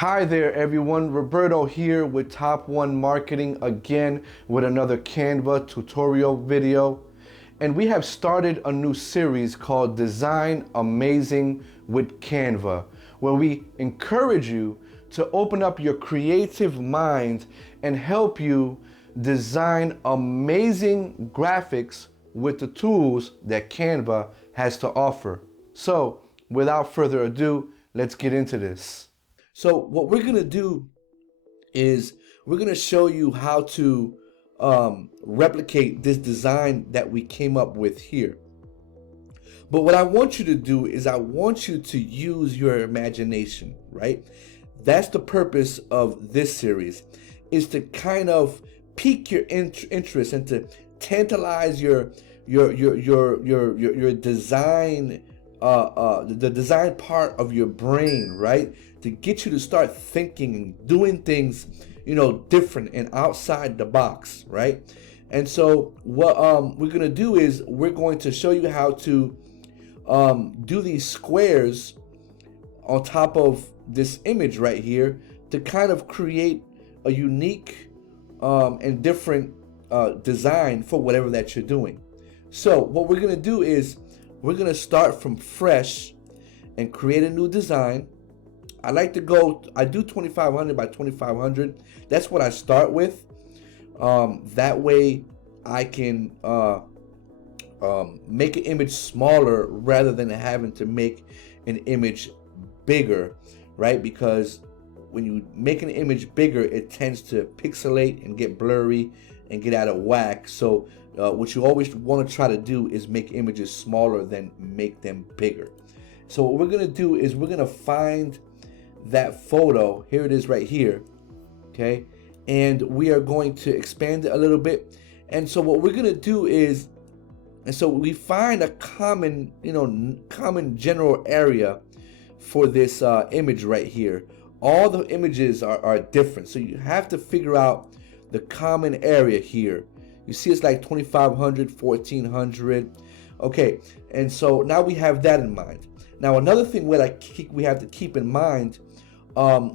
Hi there everyone, Roberto here with Top One Marketing again with another Canva tutorial video. And we have started a new series called Design Amazing with Canva, where we encourage you to open up your creative mind and help you design amazing graphics with the tools that Canva has to offer. So without further ado, let's get into this. So what we're gonna do is we're gonna show you how to replicate this design that we came up with here. But what I want you to do is I want you to use your imagination, right? That's the purpose of this series, is to kind of pique your interest and to tantalize your design, the design part of your brain, right? To get you to start thinking and doing things, different and outside the box, right? And so what we're gonna do is we're going to show you how to do these squares on top of this image right here to kind of create a unique and different design for whatever that you're doing. So what we're gonna do is we're gonna start from fresh and create a new design. I do 2500 by 2500. That's what I start with. That way I can make an image smaller rather than having to make an image bigger, right? Because when you make an image bigger, it tends to pixelate and get blurry and get out of whack. So what you always want to try to do is make images smaller than make them bigger. So what we're gonna do is we're gonna find that photo. Here it is right here, okay? And we are going to expand it a little bit. And so what we're gonna do is, and so we find a common general area for this image right here. All the images are different, so you have to figure out the common area here. You see it's like 2500, 1400. Okay, and so now we have that in mind. Now another thing we have to keep in mind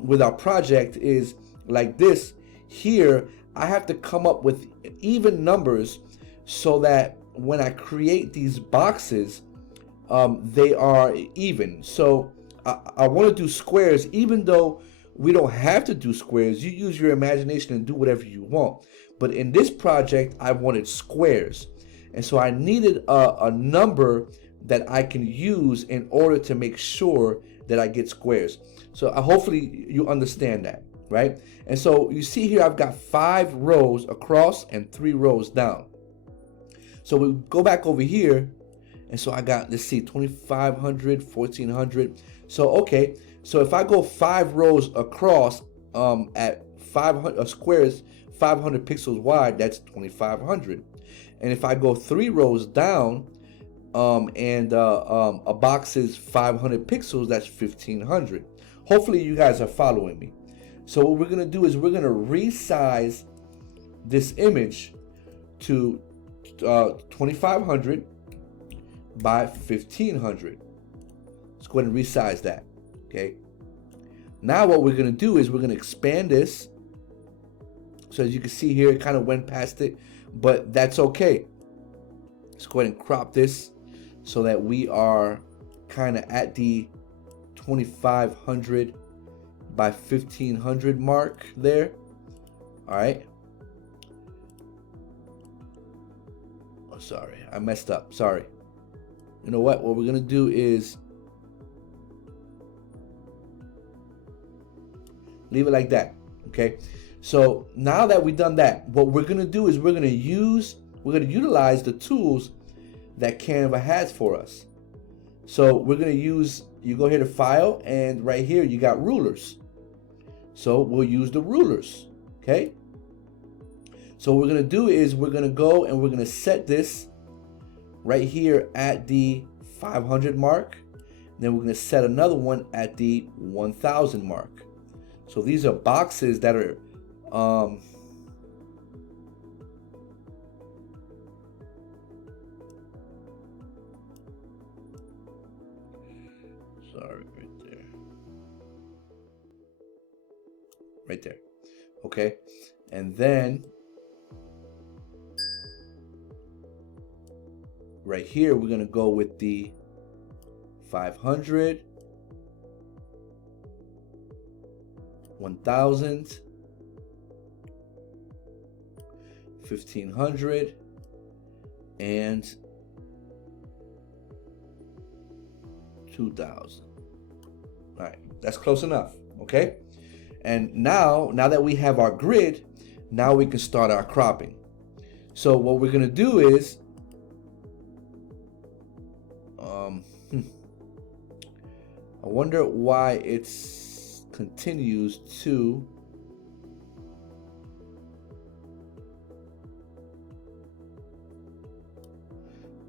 with our project is like this. Here I have to come up with even numbers so that when I create these boxes, they are even. So I want to do squares, even though we don't have to do squares. You use your imagination and do whatever you want. But in this project, I wanted squares. And so I needed a number that I can use in order to make sure that I get squares. So hopefully you understand that, right? And so you see here, I've got 5 rows across and 3 rows down. So we go back over here, and so I got, let's see, 2500, 1400. So okay, so if I go 5 rows across at 500 squares, 500 pixels wide, that's 2500. And if I go 3 rows down, and a box is 500 pixels, that's 1500. Hopefully you guys are following me. So what we're gonna do is we're gonna resize this image to 2500 by 1500. Let's go ahead and resize that. Okay. Now what we're gonna do is we're gonna expand this. So as you can see here, it kind of went past it, but that's okay. Let's go ahead and crop this so that we are kind of at the 2500 by 1500 mark there. All right. Oh, sorry, I messed up. Sorry. You know what? What we're gonna do is leave it like that. Okay. So now that we've done that, what we're gonna do is we're gonna utilize the tools that Canva has for us. So we're gonna use, you go here to File, and right here you got rulers. So we'll use the rulers, okay? So what we're gonna do is we're gonna go and we're gonna set this right here at the 500 mark. Then we're gonna set another one at the 1000 mark. So these are boxes that are sorry, right there. right there. Okay, and then right here we're gonna go with the 500, 1000, 1500, and 2000. All right, that's close enough. Okay, and now that we have our grid, now we can start our cropping. So what we're gonna do is I wonder why it's continues to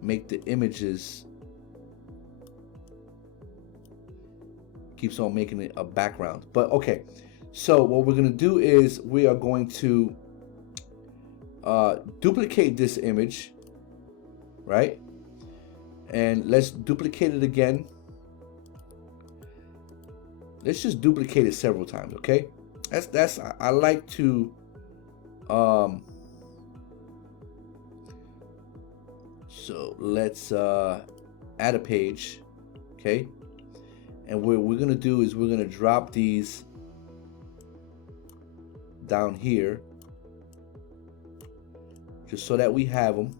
make the images, keeps on making it a background. But okay, so what we're gonna do is we are going to duplicate this image, right? And let's duplicate it again. Let's just duplicate it several times, okay? That's I like to so let's add a page, okay? And what we're gonna do is we're gonna drop these down here just so that we have them.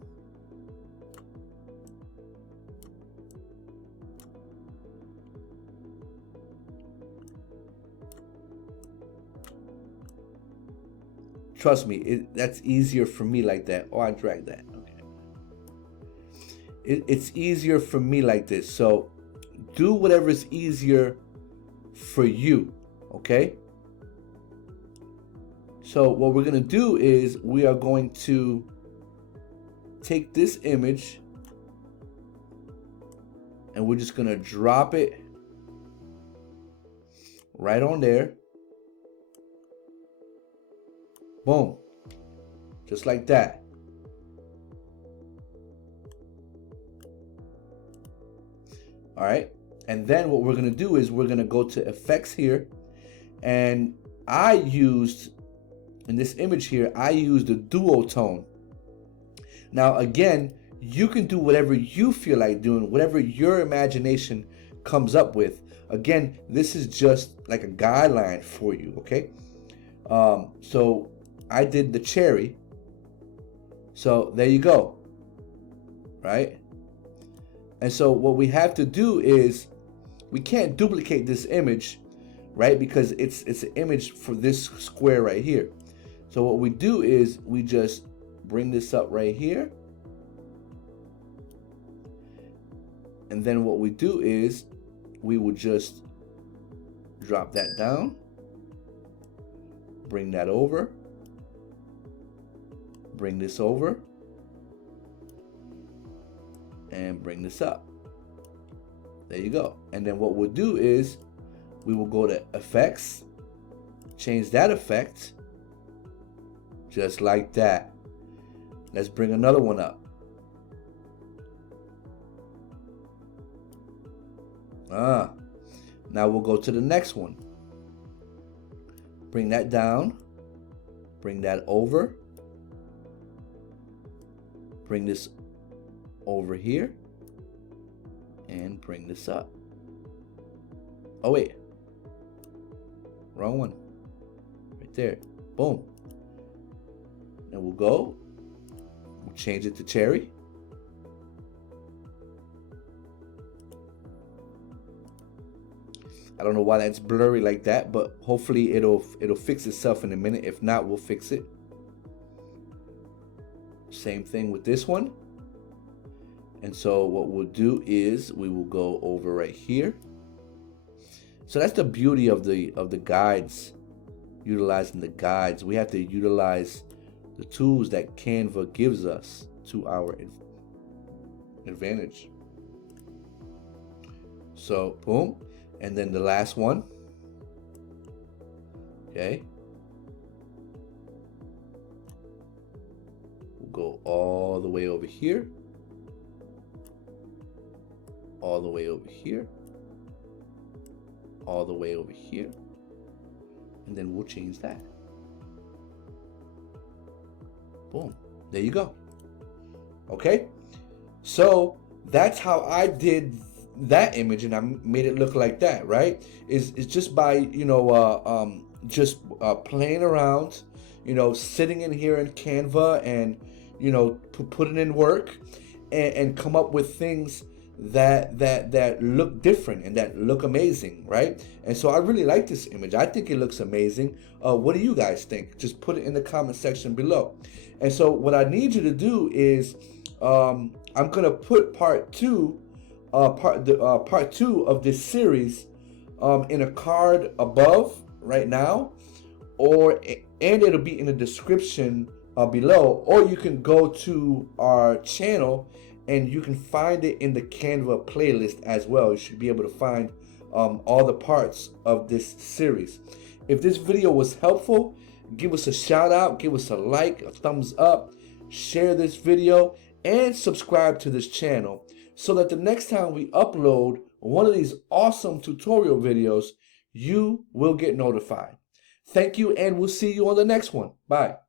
Trust me, that's easier for me like that. Oh, I dragged that. Okay. It's easier for me like this. So do whatever is easier for you, okay? So what we're gonna do is we are going to take this image and we're just gonna drop it right on there. Boom, just like that. All right, and then what we're gonna do is we're gonna go to effects here, and I used, in this image here, I used the duotone. Now again, you can do whatever you feel like doing, whatever your imagination comes up with. Again, this is just like a guideline for you, okay? So I did the cherry. So there you go, right? And so what we have to do is we can't duplicate this image, right? Because it's an image for this square right here. So what we do is we just bring this up right here. And then what we do is we will just drop that down, bring that over, bring this over, and bring this up. There you go. And then what we'll do is we will go to effects, change that effect, just like that. Let's bring another one up. Now we'll go to the next one. Bring that down, bring that over, bring this over here, and bring this up. Oh wait, wrong one. Right there, boom. And we'll change it to cherry. I don't know why that's blurry like that, but hopefully it'll fix itself in a minute. If not, we'll fix it. Same thing with this one. And so what we'll do is we will go over right here. So that's the beauty of the guides, utilizing the guides. We have to utilize the tools that Canva gives us to our advantage. So boom. And then the last one, okay, we'll go all the way over here, all the way over here, all the way over here, and then we'll change that. Boom, there you go. Okay, so that's how I did that image, and I made it look like that, right? It's just by, you know, just playing around, you know, sitting in here in Canva and, you know, putting in work and come up with things that look different and that look amazing, right? And so I really like this image. I think it looks amazing. What do you guys think? Just put it in the comment section below. And so what I need you to do is I'm gonna put part two of this series in a card above right now, and it'll be in the description below, or you can go to our channel and you can find it in the Canva playlist as well. You should be able to find all the parts of this series. If this video was helpful, give us a shout out, give us a like, a thumbs up, share this video, and subscribe to this channel so that the next time we upload one of these awesome tutorial videos, you will get notified. Thank you, and we'll see you on the next one. Bye.